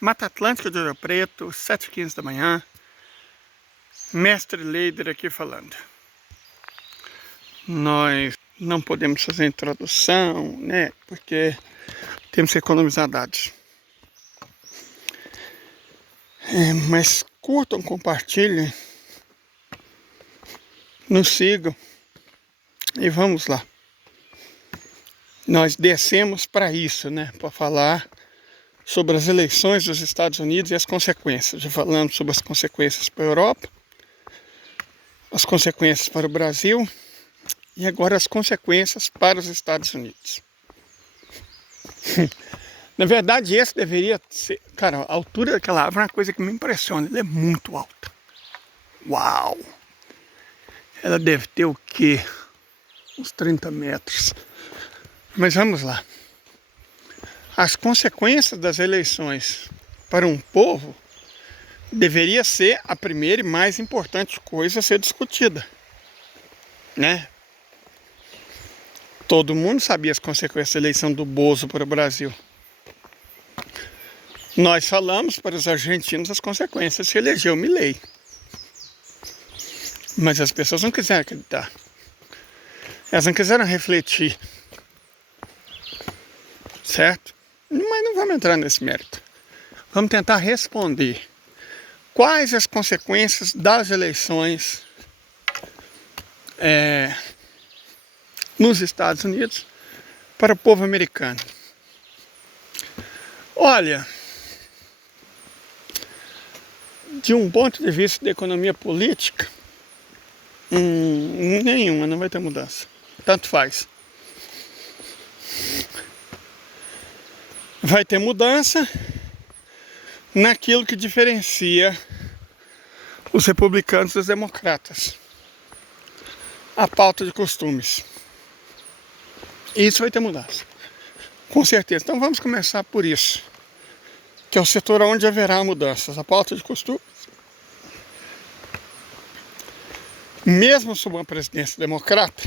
Mata Atlântica de Ouro Preto, 7h15 da manhã. Mestre Leider aqui falando. Nós não podemos fazer introdução, né? Porque temos que economizar dados. Mas curtam, compartilhem, nos sigam e vamos lá. Nós descemos para isso, né? Para falar sobre as eleições dos Estados Unidos e as consequências. Já falamos sobre as consequências para a Europa, as consequências para o Brasil e agora as consequências para os Estados Unidos. Na verdade, esse deveria ser... Cara, a altura daquela árvore é uma coisa que me impressiona. Ela é muito alta. Uau! Ela deve ter o quê? Uns 30 metros. Mas vamos lá. As consequências das eleições para um povo deveria ser a primeira e mais importante coisa a ser discutida, né? Todo mundo sabia as consequências da eleição do Bozo para o Brasil. Nós falamos para os argentinos as consequências se elegeu Milei. Mas as pessoas não quiseram acreditar. Elas não quiseram refletir. Certo? Mas não vamos entrar nesse mérito. Vamos tentar responder. Quais as consequências das eleições nos Estados Unidos para o povo americano? Olha, de um ponto de vista da economia política, nenhuma, não vai ter mudança. Tanto faz. Vai ter mudança naquilo que diferencia os republicanos dos democratas. A pauta de costumes. Isso vai ter mudança. Com certeza. Então vamos começar por isso. Que é o setor onde haverá mudanças. A pauta de costumes. Mesmo sob uma presidência democrata,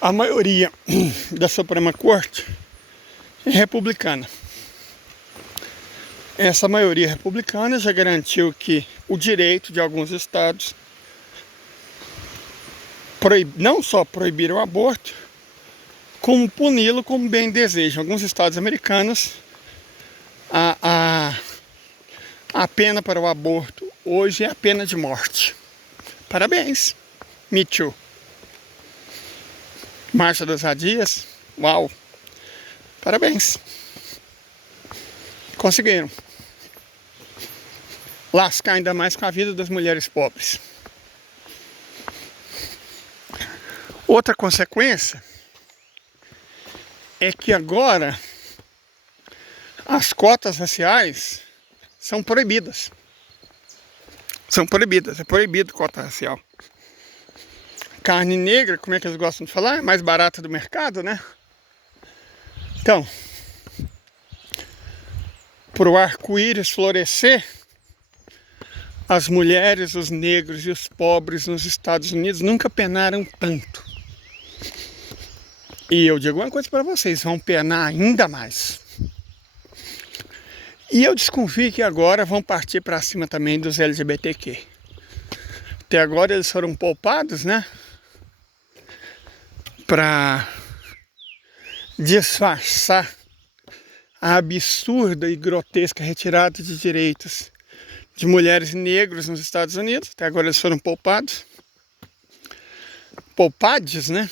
a maioria da Suprema Corte é republicana. Essa maioria republicana já garantiu que o direito de alguns estados não só proibir o aborto, como puni-lo como bem desejam. Alguns estados americanos, a pena para o aborto hoje é a pena de morte. Parabéns, Me Too. Marcha das Radias, uau, parabéns. Conseguiram lascar ainda mais com a vida das mulheres pobres. Outra consequência é que agora as cotas raciais são proibidas. São proibidas, é proibido cota racial. Carne negra, como é que eles gostam de falar? É mais barata do mercado, né? Então, para o arco-íris florescer, as mulheres, os negros e os pobres nos Estados Unidos nunca penaram tanto. E eu digo uma coisa para vocês, vão penar ainda mais. E eu desconfio que agora vão partir para cima também dos LGBTQ. Até agora eles foram poupados, né? Para disfarçar a absurda e grotesca retirada de direitos de mulheres e negros nos Estados Unidos. Até agora eles foram poupados. Poupados, né?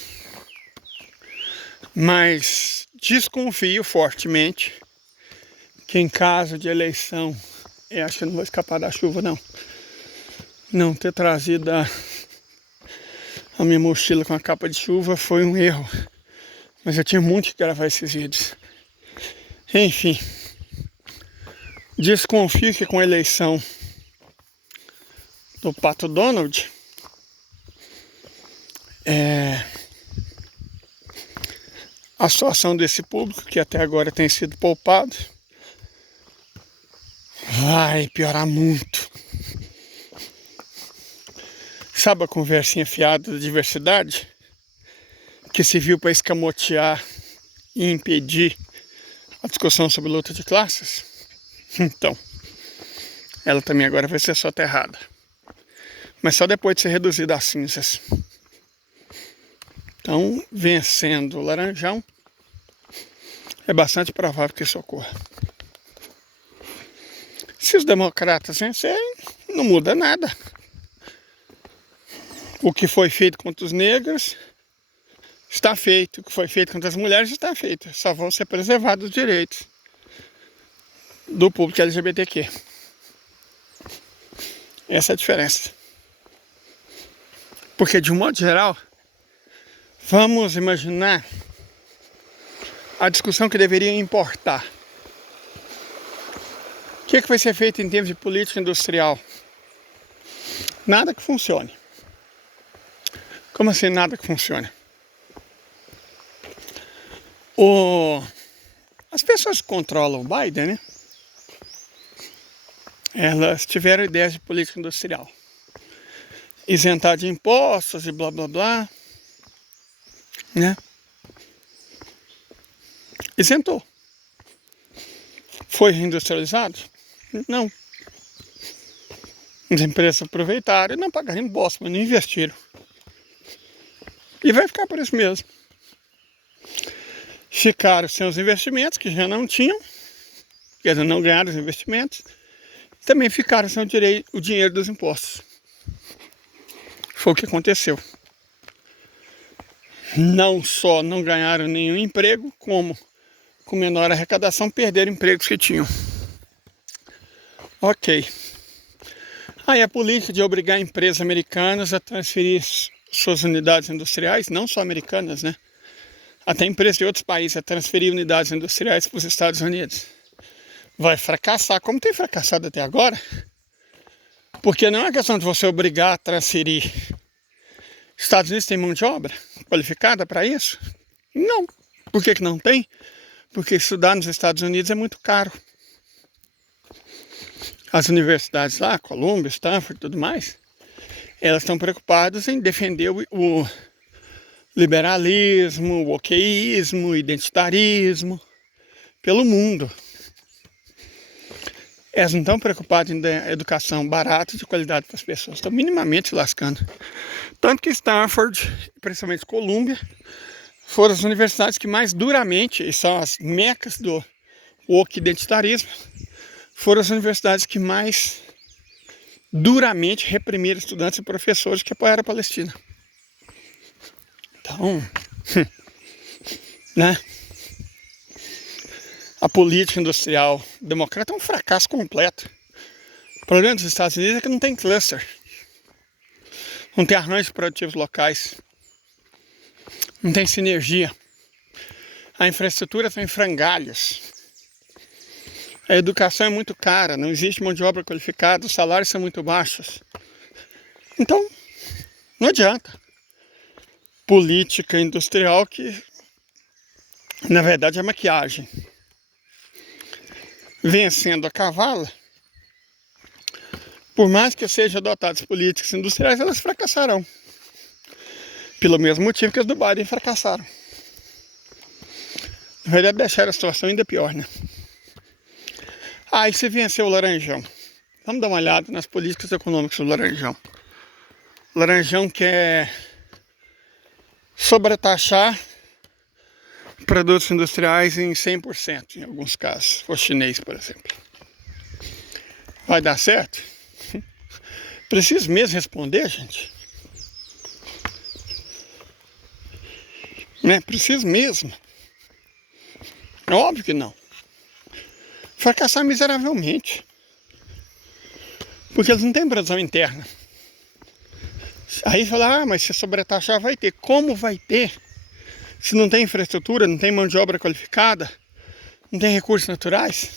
Mas desconfio fortemente que em caso de eleição, eu acho que eu não vou escapar da chuva não ter trazido a minha mochila com a capa de chuva foi um erro, mas eu tinha muito que gravar esses vídeos. Enfim, desconfio que com a eleição do Pato Donald a situação desse público, que até agora tem sido poupado, vai piorar muito. Sabe a conversinha fiada da diversidade? Que se viu para escamotear e impedir a discussão sobre luta de classes? Então, ela também agora vai ser soterrada. Mas só depois de ser reduzida a cinzas. Então, vencendo o Laranjão, é bastante provável que isso ocorra. Se os democratas vencerem, não muda nada. O que foi feito contra os negros está feito. O que foi feito contra as mulheres está feito. Só vão ser preservados os direitos do público LGBTQ. Essa é a diferença. Porque, de um modo geral, vamos imaginar a discussão que deveria importar. O que vai ser feito em termos de política industrial? Nada que funcione. Como assim nada que funcione? As pessoas que controlam o Biden, né? Elas tiveram ideias de política industrial. Isentar de impostos e blá blá blá. Né? Isentou. Foi reindustrializado? Não. As empresas aproveitaram e não pagaram imposto, mas não investiram. E vai ficar por isso mesmo. Ficaram sem os investimentos, que já não tinham, quer dizer, não ganharam os investimentos, também ficaram sem o dinheiro dos impostos. Foi o que aconteceu. Não só não ganharam nenhum emprego, como com menor arrecadação perderam empregos que tinham. Ok. Aí a política de obrigar empresas americanas a transferir suas unidades industriais, não só americanas, né? Até empresas de outros países a transferir unidades industriais para os Estados Unidos. Vai fracassar, como tem fracassado até agora. Porque não é questão de você obrigar a transferir. Estados Unidos tem mão de obra qualificada para isso? Não. Por que não tem? Porque estudar nos Estados Unidos é muito caro. As universidades lá, Columbia, Stanford e tudo mais, elas estão preocupadas em defender o liberalismo, o wokeísmo, o identitarismo pelo mundo. Elas não estão preocupadas em dar educação barata e de qualidade para as pessoas. Estão minimamente se lascando. Tanto que Stanford, principalmente Columbia, foram as universidades que mais duramente, e são as mecas do woke identitarismo, foram as universidades que mais duramente reprimiram estudantes e professores que apoiaram a Palestina. Então, né? A política industrial democrata é um fracasso completo. O problema dos Estados Unidos é que não tem cluster. Não tem arranjos produtivos locais. Não tem sinergia. A infraestrutura está em frangalhos. A educação é muito cara, não existe mão de obra qualificada, os salários são muito baixos. Então, não adianta. Política industrial que, na verdade, é maquiagem. Vencendo a cavalo, por mais que sejam adotadas políticas industriais, elas fracassarão. Pelo mesmo motivo que as do Biden fracassaram. Na verdade, deixaram a situação ainda pior, né? Aí se venceu o Laranjão. Vamos dar uma olhada nas políticas econômicas do Laranjão. O Laranjão quer sobretaxar produtos industriais em 100%, em alguns casos. O chinês, por exemplo. Vai dar certo? Preciso mesmo responder, gente? Né? Preciso mesmo? É óbvio que não. Fracassar miseravelmente. Porque eles não têm produção interna. Aí fala, mas se sobretaxar vai ter. Como vai ter? Se não tem infraestrutura, não tem mão de obra qualificada, não tem recursos naturais.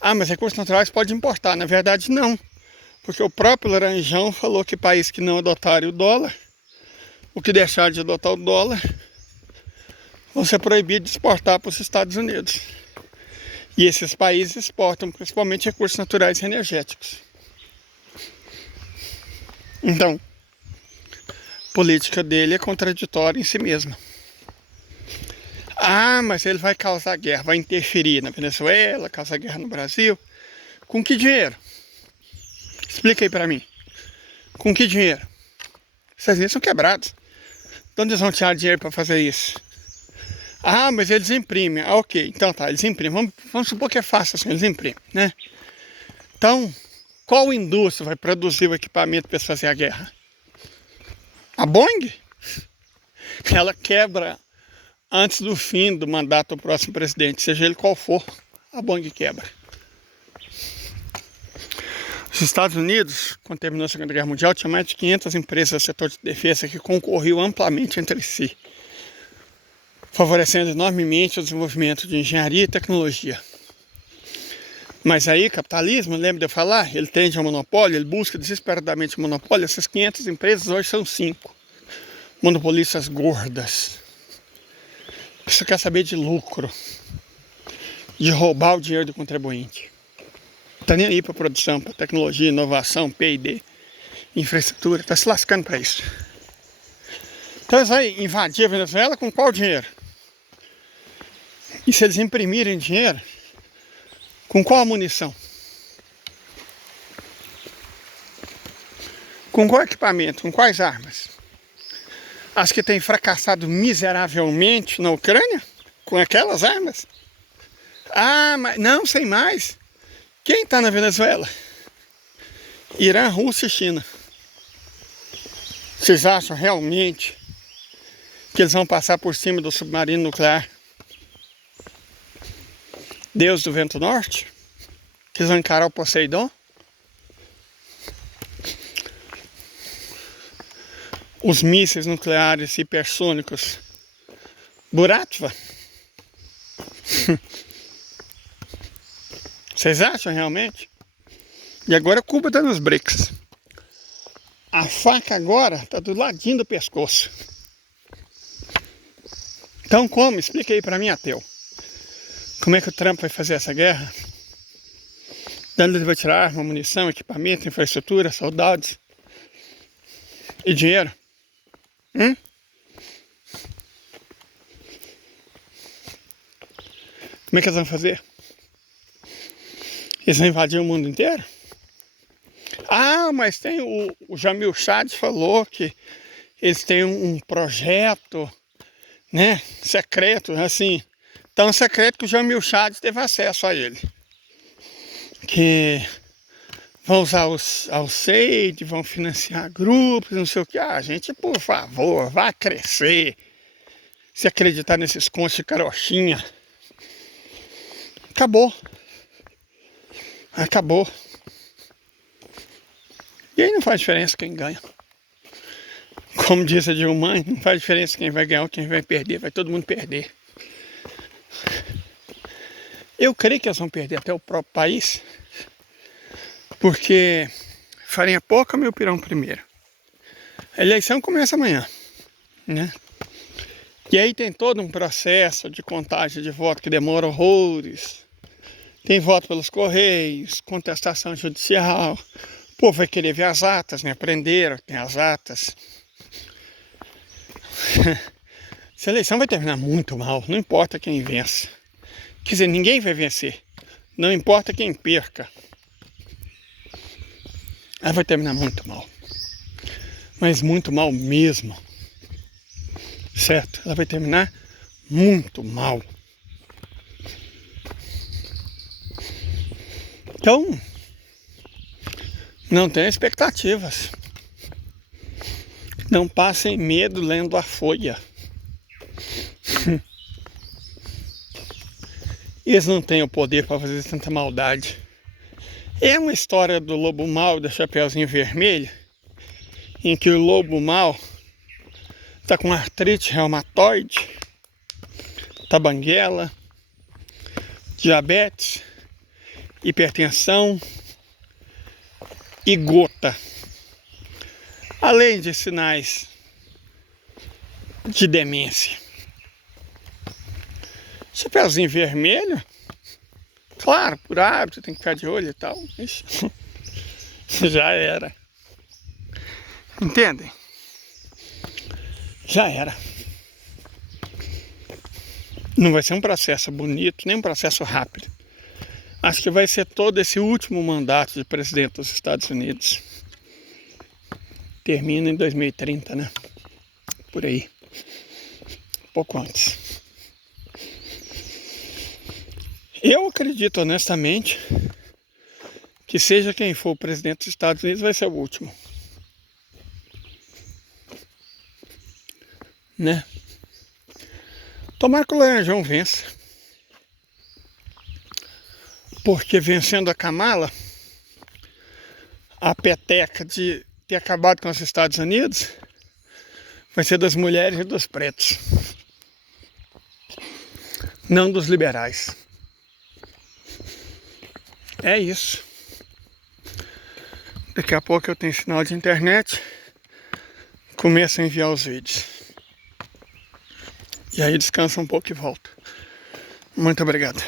Ah, mas recursos naturais pode importar. Na verdade, não. Porque o próprio Laranjão falou que país que não adotarem o dólar, o que deixar de adotar o dólar, vão ser proibidos de exportar para os Estados Unidos. E esses países exportam principalmente recursos naturais e energéticos. Então, a política dele é contraditória em si mesma. Ah, mas ele vai causar guerra, vai interferir na Venezuela, causar guerra no Brasil. Com que dinheiro? Explica aí pra mim. Com que dinheiro? Essas linhas são quebradas. De onde eles vão tirar dinheiro para fazer isso? Ah, mas eles imprimem. Ah, ok. Então tá, eles imprimem. Vamos supor que é fácil assim, eles imprimem, né? Então, qual indústria vai produzir o equipamento para fazer a guerra? A Boeing? Ela quebra antes do fim do mandato do próximo presidente, seja ele qual for, a Boeing quebra. Os Estados Unidos, quando terminou a Segunda Guerra Mundial, tinha mais de 500 empresas do setor de defesa que concorriam amplamente entre si, favorecendo enormemente o desenvolvimento de engenharia e tecnologia. Mas aí, capitalismo, lembra de eu falar? Ele tende ao monopólio, ele busca desesperadamente o monopólio. Essas 500 empresas hoje são 5 monopolistas gordas. Você quer saber de lucro, de roubar o dinheiro do contribuinte. Tá nem aí para produção, para tecnologia, inovação, P&D, infraestrutura, tá se lascando para isso. Então eles vão invadir a Venezuela com qual dinheiro? E se eles imprimirem dinheiro, com qual munição? Com qual equipamento? Com quais armas? As que têm fracassado miseravelmente na Ucrânia? Com aquelas armas? Ah, mas não, sem mais. Quem está na Venezuela? Irã, Rússia e China. Vocês acham realmente que eles vão passar por cima do submarino nuclear Deus do Vento Norte? Que eles vão encarar o Poseidon? Os mísseis nucleares hipersônicos Buratva? Vocês acham realmente? E agora Cuba está nos BRICS. A faca agora está do ladinho do pescoço. Então como? Explica aí para mim, ateu. Como é que o Trump vai fazer essa guerra? Dando ele vai tirar arma, munição, equipamento, infraestrutura, soldados e dinheiro? Como é que eles vão fazer? Eles vão invadir o mundo inteiro? Ah, mas tem o Jamil Chad falou que eles têm um projeto, né, secreto, assim, tão secreto que o Jamil Chad teve acesso a ele. Que vão usar ao SEID, vão financiar grupos, não sei o que. Ah, gente, por favor, vá crescer. Se acreditar nesses contos de carochinha. Acabou. Acabou. E aí não faz diferença quem ganha. Como diz a Dilma, não faz diferença quem vai ganhar ou quem vai perder. Vai todo mundo perder. Eu creio que eles vão perder até o próprio país. Porque farinha pouca, meu pirão primeiro. A eleição começa amanhã, né? E aí tem todo um processo de contagem de voto que demora horrores. Tem voto pelos correios, contestação judicial. O povo vai querer ver as atas, né? Aprenderam, tem as atas. Essa eleição vai terminar muito mal, não importa quem vença. Quer dizer, ninguém vai vencer. Não importa quem perca. Ela vai terminar muito mal. Mas muito mal mesmo. Certo? Ela vai terminar muito mal. Então, não tenha expectativas. Não passem medo lendo a Folha. Eles não têm o poder para fazer tanta maldade. É uma história do lobo mau e do Chapeuzinho Vermelho, em que o lobo mau está com artrite reumatoide, tabanguela, diabetes, hipertensão e gota. Além de sinais de demência. Chapeuzinho Vermelho, claro, por hábito, tem que ficar de olho e tal. Ixi, já era. Entendem? Já era. Não vai ser um processo bonito, nem um processo rápido. Acho que vai ser todo esse último mandato de presidente dos Estados Unidos. Termina em 2030, né? Por aí. Pouco antes. Eu acredito honestamente que seja quem for o presidente dos Estados Unidos vai ser o último. Né? Tomara que o Laranjão vença. Porque vencendo a Kamala, a peteca de ter acabado com os Estados Unidos vai ser das mulheres e dos pretos. Não dos liberais. É isso. Daqui a pouco eu tenho sinal de internet. Começo a enviar os vídeos. E aí descansa um pouco e volta. Muito obrigado.